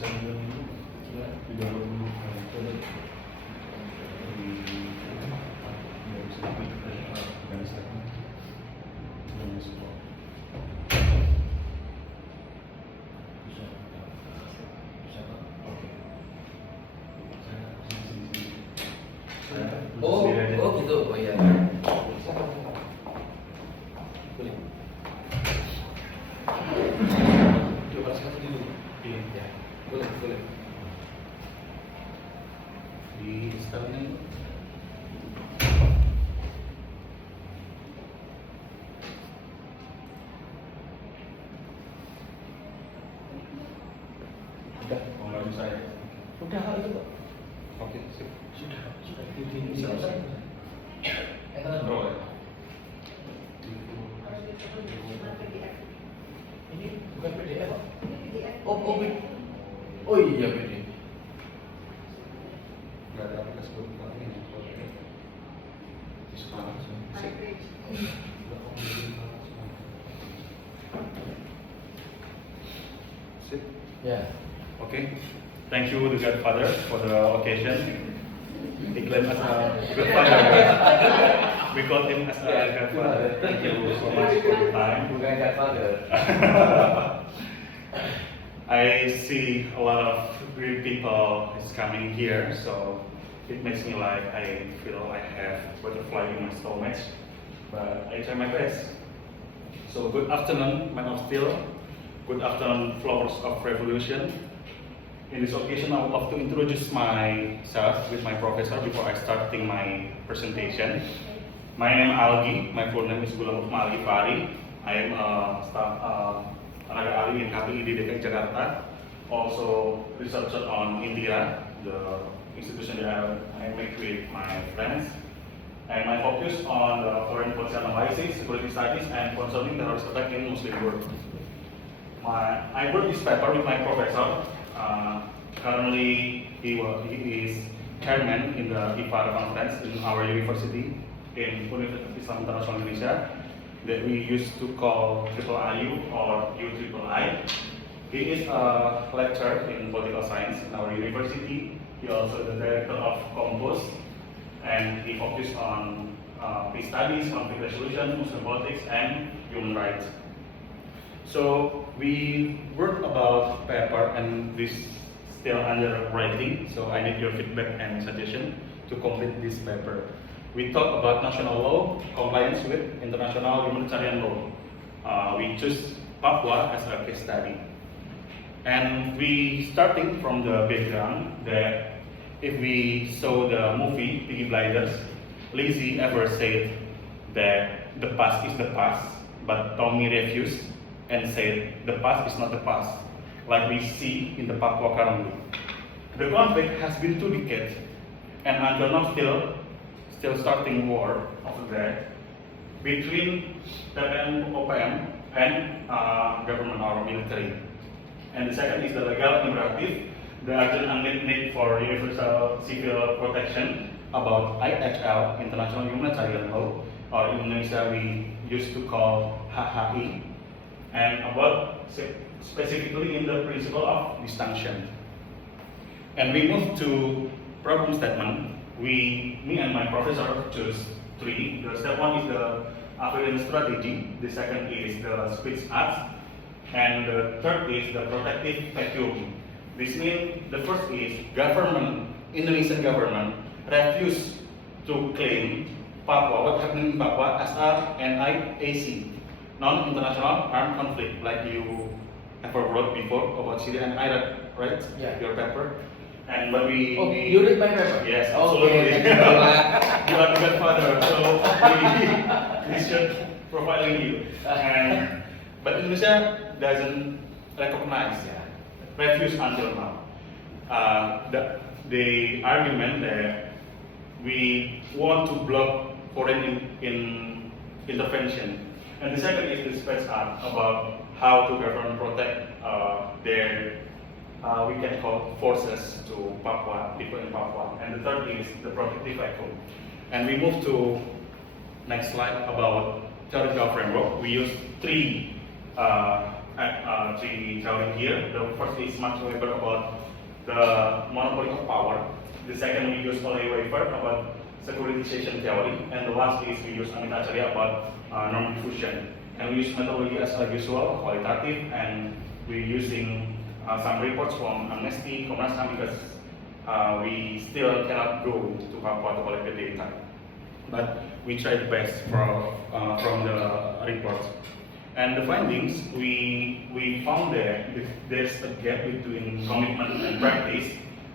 Oh gitu, oh iya. Boleh. Coba satu dulu. Iya. Boleh. Di start ini. Udah. Oh, nggak bisa ya? Udah itu, Pak. Oke, sip. Sudah. Bisa. Oh, ya. Ini bukan PDF, Pak. Oh iya PDF. Nggak ada aplikasi buat ini. Oke. Di sekolah langsung. Sip. Sip. Ya. Okay, thank you, the Godfather, for the occasion. He claimed as a good father. We call him as a Godfather. Thank you so much for the time. Bukan Godfather. I see a lot of great people is coming here, so it makes me like I feel I have butterfly in my stomach, but I try my best. So good afternoon, Man of Steel. Good afternoon, Flowers of Revolution. In this occasion, I would love to introduce myself with my professor before I starting my presentation. My name is Algi. My full name is Gulam Algi Fari. I am a staff tenaga ahli in KPI di DKI Jakarta. Also researcher on India, the institution that I make with my friends. And my focus on the foreign policy analysis, security studies, and concerning terrorist attack in Muslim world. I wrote this paper with my professor. Currently, he is chairman in the IFAR conference in our university in University of Islam International Indonesia that we used to call IIU or UIII. He is a lecturer in political science in our university. He also the director of Compos, and he focused on peace studies, conflict resolution, Muslim politics, and human rights. So we worked about paper, and this still under writing. So I need your feedback and suggestion to complete this paper. We talk about national law, compliance with international humanitarian law. We choose Papua as a case study, and we starting from the background that if we saw the movie Peaky Blinders, Lizzie ever said that the past is the past, but Tommy refused and said the past is not the past, like we see in the Papua currently. The conflict has been 2 decades, and until now still starting war over there between TPN OPM and government or military. And the second is the legal imperative, the urgent unmet need for universal civil protection about IHL, International Humanitarian Law, or in Indonesia we used to call HHI, and about specifically in the principle of distinction. And we move to problem statement. Me and my professor chose 3. The step 1 is the African strategy. The second is the speech arts, and the third is the protective vacuum. This means the first is Indonesian government refused to claim Papua, what happened in Papua, as a NIAC, non-international armed conflict, like you ever wrote before about Syria and Iraq, right? Yeah. Your paper. And when You read my paper? Yes, absolutely. Okay, thank you, Pak. You are the godfather, so we should profiling you. But Indonesia doesn't recognize, refuse until now. The argument that we want to block foreign intervention. And the second is the space art about how to govern protect their we can call forces to Papua, people in Papua. And the third is the protective vacuum. And we move to next slide about theoretical framework. We use 3 three theory here. The first is Max Weber about the monopoly of power. The second we use Ole Weber about securitization theory, and the last is we use Amit Acharya about norm diffusion. And we use methodology as usual, qualitative, and we're using some reports from Amnesty, Komnas HAM, because we still cannot go to Papua to collect the data. But we tried the best from the reports. And the findings, we found that there's a gap between commitment and practice.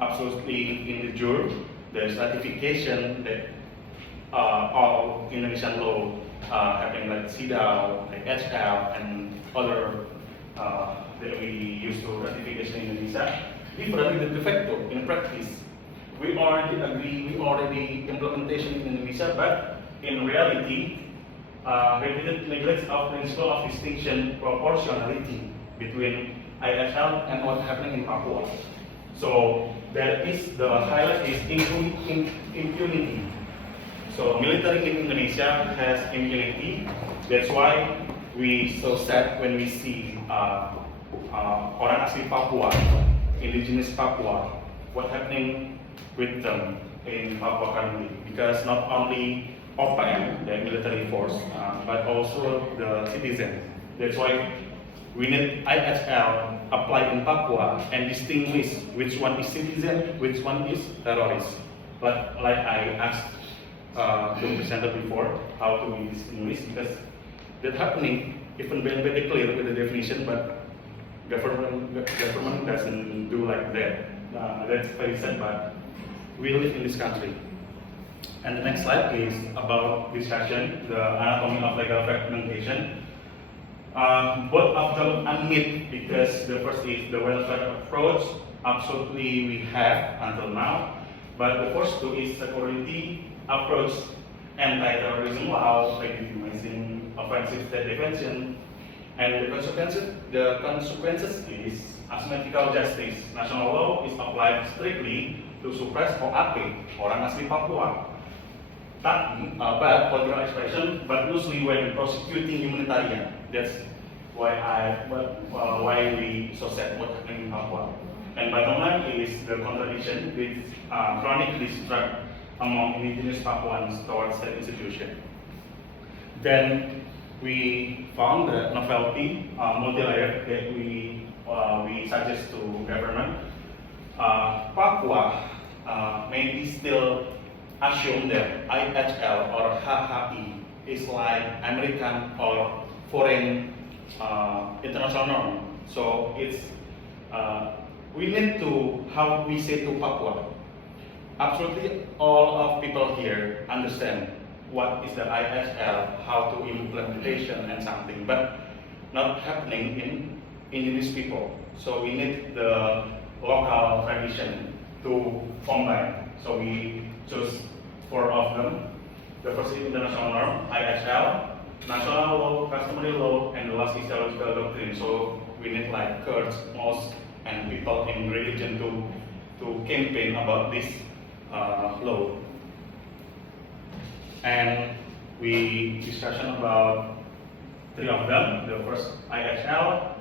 Absolutely in the jur, there's ratification that all Indonesian law having like CEDAW, like HL, and other that we use to ratification in Indonesia. Different with the de facto in practice. We already agree, we already implementation in Indonesia, but in reality, repeated neglect of principle of distinction proportionality between ISL and what's happening in Papua. So there is the highlight is impunity. So military in Indonesia has impunity. That's why we so sad when we see orang asli Papua, indigenous Papua, what's happening with them in Papua currently. Because not only OPM, the military force, but also the citizens. That's why we need ISL apply in Papua and distinguish which one is citizen, which one is terrorist. But like I asked the presenter before, how to be distinguished, because that happening, even BNPB clear with the definition, but government doesn't do like that. That's very sad, but we live in this country. And the next slide is about discussion, the anatomy of legal fragmentation. Both of them are myth because the first is the welfare approach, absolutely we have until now. But the first two is security approach, anti-terrorism law, like you mentioned, offensive state defense, and the consequences is asymmetrical justice. National law is applied strictly to suppress OAP, orang asli Papua. But political expression, but loosely when prosecuting humanitarian. That's why we so sad what's happening in Papua. And bottom line is the contradiction with chronic distrust among indigenous Papuans towards state institution. Then we found the novelty, multi-layered that we suggest to government. Papua maybe still assume that IHL or HHI is like American or foreign international norm. So it's we need to how we say to Papua. Absolutely, all of people here understand what is the ISL, how to implementation and something, but not happening in indigenous people. So we need the local tradition to combine. So we choose 4 of them. The first is international norm, ISL, national law, customary law, and the last is theological doctrine. So we need like Kurds, mosques, and people in religion to campaign about this law. And we discussion about 3 of them. The first ISL,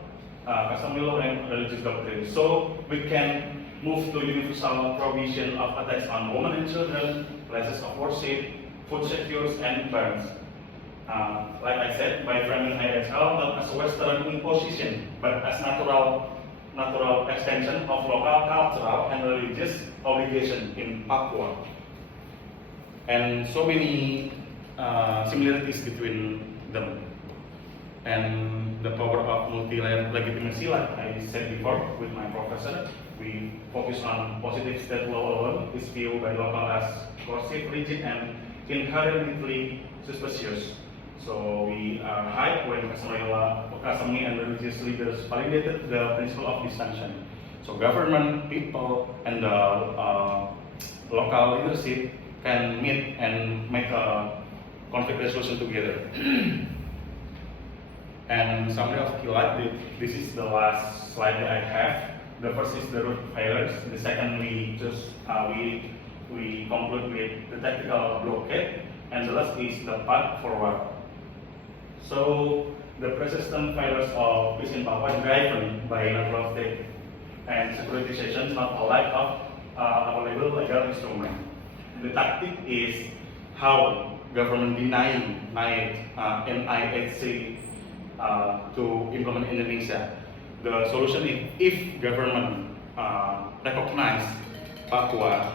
customary law, and religious doctrine. So we can move to universal provision of attacks on women and children, places of worship, food secures, and burns. Like I said, by framing ISL not as Western imposition, but as natural extension of local cultural and religious obligation in Papua. And so many similarities between them. And the power of multi-layered legitimacy, like I said before with my professor, we focus on positive state law alone is viewed by local as coercive, rigid, and inherently suspicious. So we hide when customary and religious leaders validated the principle of distinction. So government, people, and the local leadership can meet and make a conflict resolution together. And summary of QI, this is the last slide that I have. The first is the root failures. The second we conclude with the tactical blockade, and the last is the path forward. So the persistent failures of peace in Papua driven by natural state and securitization, not a lack of available legal instrument. The tactic is how government denying NIHC to implement Indonesia. The solution is if government recognize Papua,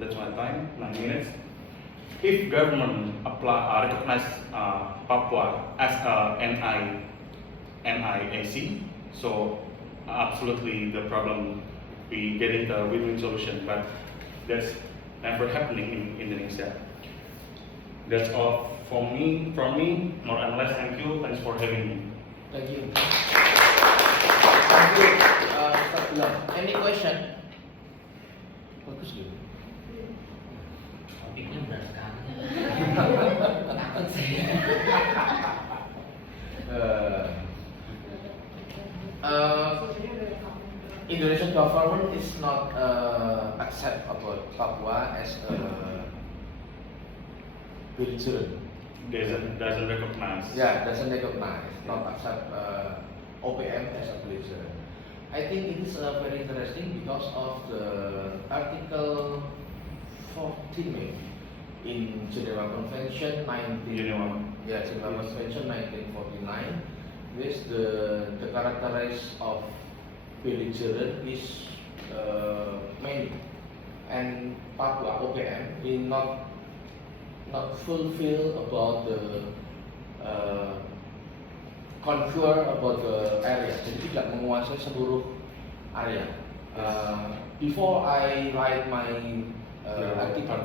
that's my time, 9 minutes. If government recognize Papua as a NIAC, so absolutely the problem we getting the win-win solution, but that's never happening in Indonesia. That's all from me. More and less. Thank you. Thanks for having me. Thank you. Thank you, Ustaz Bilang. Any question? Bagus gitu. Topiknya benar sekali. Takut saya. Indonesian government is not accept about Papua as a belligerent. Doesn't recognize. Yeah, doesn't recognize, not accept OPM as a belligerent. I think it is very interesting because of the Article 14 maybe in Geneva Convention 19. Geneva. Yeah, Geneva Convention 1949, which the characteristic of belligerent is many, and Papua OPM will not fulfill about the conquer about the area, jadi tidak menguasai seluruh area. Before I write my article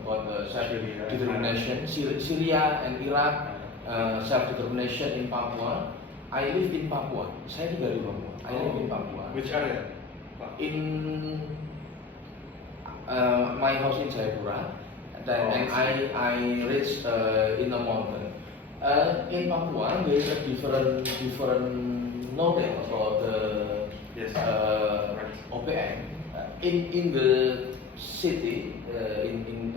about the self-determination, Syria and Iraq, self-determination in Papua. I live in Papua. Saya tinggal di Papua. I live in Papua. Which area? In my house in Jayapura. And I reach in the mountain. In Papua, there is a different knowledge about the OPM. In the city, in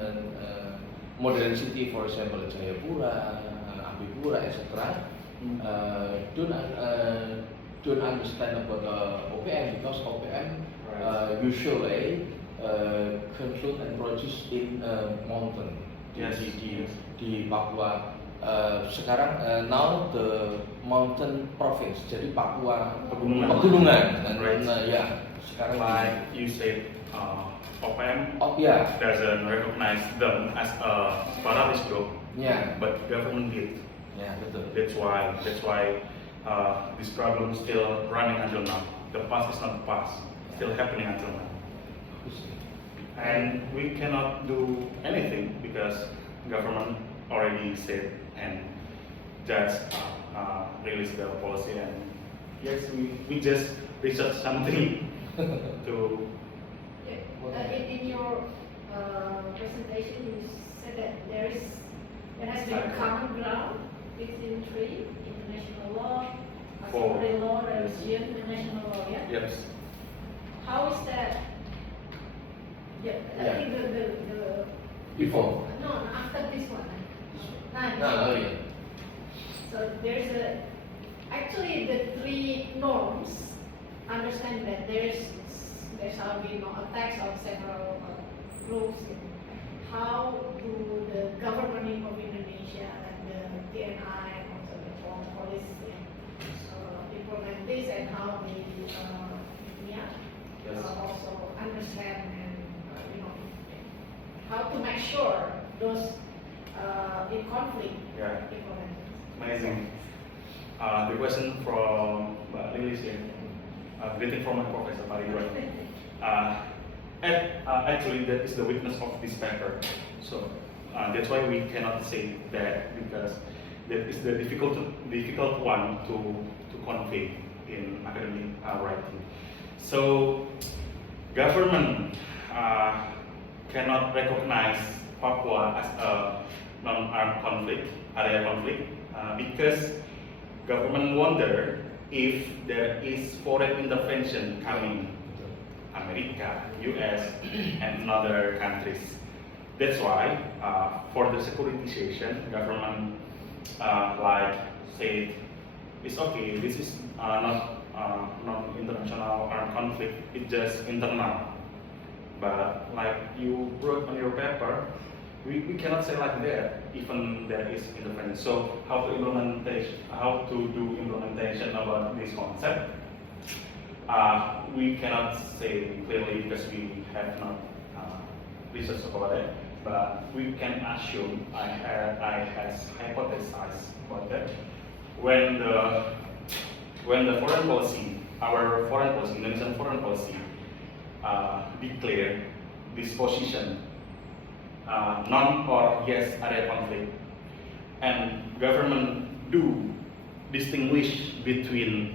modern city, for example, Jayapura, Ambipura, etc. Don't understand about the OPM because OPM usually conclude and produce in mountain. Yes. Di Papua. Sekarang now the mountain province, jadi Papua pegunungan. Right. Ya, sekarang Like you said, OPM yeah. doesn't recognize them as a separatist group, Yeah. but government did. Ya, betul. That's why this problem is still running until now. The past is not past, still happening until now. And we cannot do anything because government already said and just released the policy, and yes, we just research something to. In your presentation, you said that there has been common ground between three: international law, civil law, religion, and national law. Yeah. Yes. How is that? Yeah, I think the Before. no, after this one. No, yeah. So there's actually the three norms. Understand that there's shall be no attacks on several groups. How do the government of Indonesia and the TNI and also the foreign police implement this, and how the also understand and how to make sure those in conflict implement it. Amazing. The question from Lilis here. Greeting from my professor, Pak Ridwan. Actually, that is the weakness of this paper. So that's why we cannot say that, because that is the difficult one to convey in academic writing. So government cannot recognize Papua as a non-armed area conflict, because government wonder if there is foreign intervention coming, America, US, and other countries. That's why for the securitization, government like state, it's okay. This is not international armed conflict. It's just internal. But like you wrote on your paper, we cannot say like that. Even there is intervention. So how to do implementation about this concept? We cannot say clearly because we have not research about it. But we can assume, I has hypothesized about that. When the foreign policy, our foreign policy, Indonesian foreign policy, declare this position, non or yes area conflict, and government do distinguish between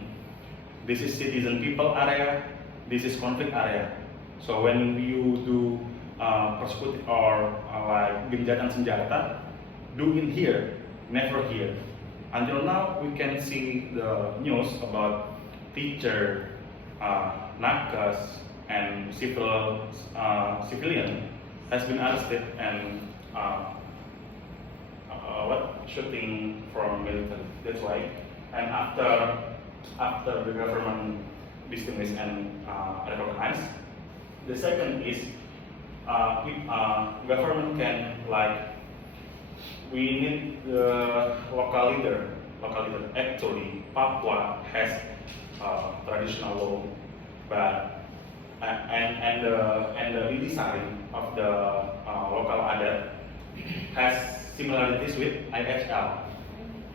this is citizen people area, this is conflict area. So when you do persekusi or like gencatan senjata, do in here, never here. Until now, we can see the news about teacher, nakas, and civilian has been arrested and shooting from military. That's why. And after the government distinguish and recognize, the second is government can like we need the local leader. Actually, Papua has traditional law, but and the redesign of the local adat has similarities with IHL.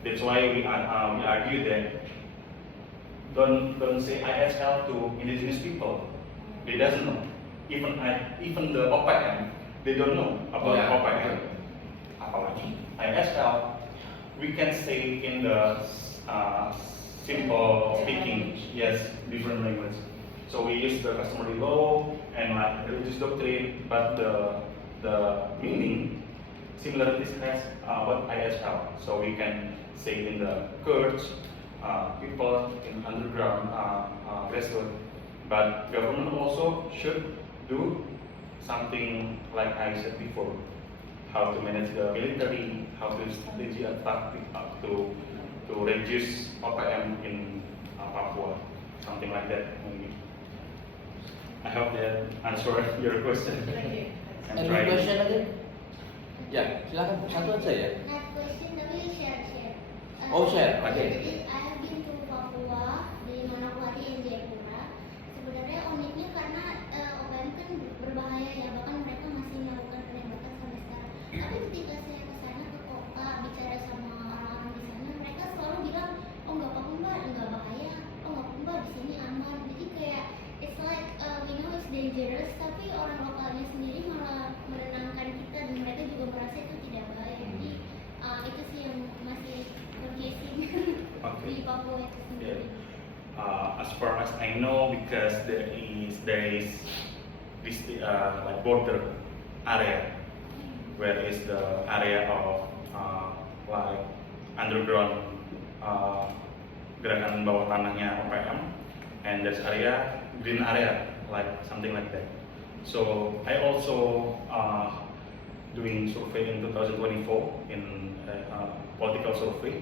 That's why we argue that don't say IHL to indigenous people. They doesn't know. Even the OPM, they don't know about OPM. Apalagi ISL, we can say in the simple speaking, yes, different language. So we use the customary law and like religious doctrine, but the meaning similarities has what ISL. So we can say in the church, people in underground, grassroots, but government also should do something like I said before, how to manage the military, how to strategy attack to reduce OPM in Papua, something like that maybe. I hope that answered your question. Thank you. I'm Any trying. question again? Ya, silakan satu aja ya. Not question tapi share. Oh, share, oke. Jadi I have been to Papua di Manokwari dan Jayapura. Sebenarnya uniknya karena OPM kan berbahaya ya, bahkan mereka masih melakukan penembakan sampai sekarang. Tapi ketika saya ke sana ke kota bicara sama orang-orang di sana, mereka selalu bilang, oh nggak apa-apa mbak, nggak bahaya, oh nggak apa-apa mbak, di sini aman. Jadi kayak it's like we know it's dangerous, tapi orang lokalnya sendiri malah menenangkan kita dan mereka juga merasa itu tidak bahaya. Jadi itu sih yang masih bergesing di Papua itu sendiri. As far as I know, because there is this like border area where is the area of like underground gerakan bawah tanahnya OPM, and there's area green area like something like that. So I also doing survey in 2024 in political survey.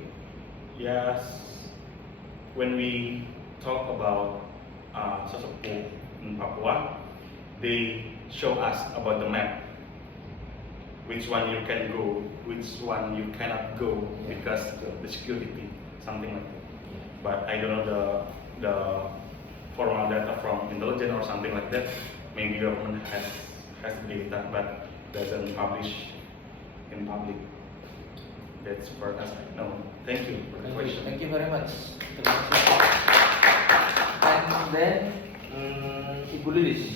Yes, when we talk about sesepuh in Papua, they show us about the map, which one you can go, which one you cannot go because the security, something like that. But I don't know the formal data from intelligence or something like that. Maybe government has data but doesn't publish in public. That's for us. No, thank you for the question. Thank you very much. Terima kasih. And then Ibu Lilis.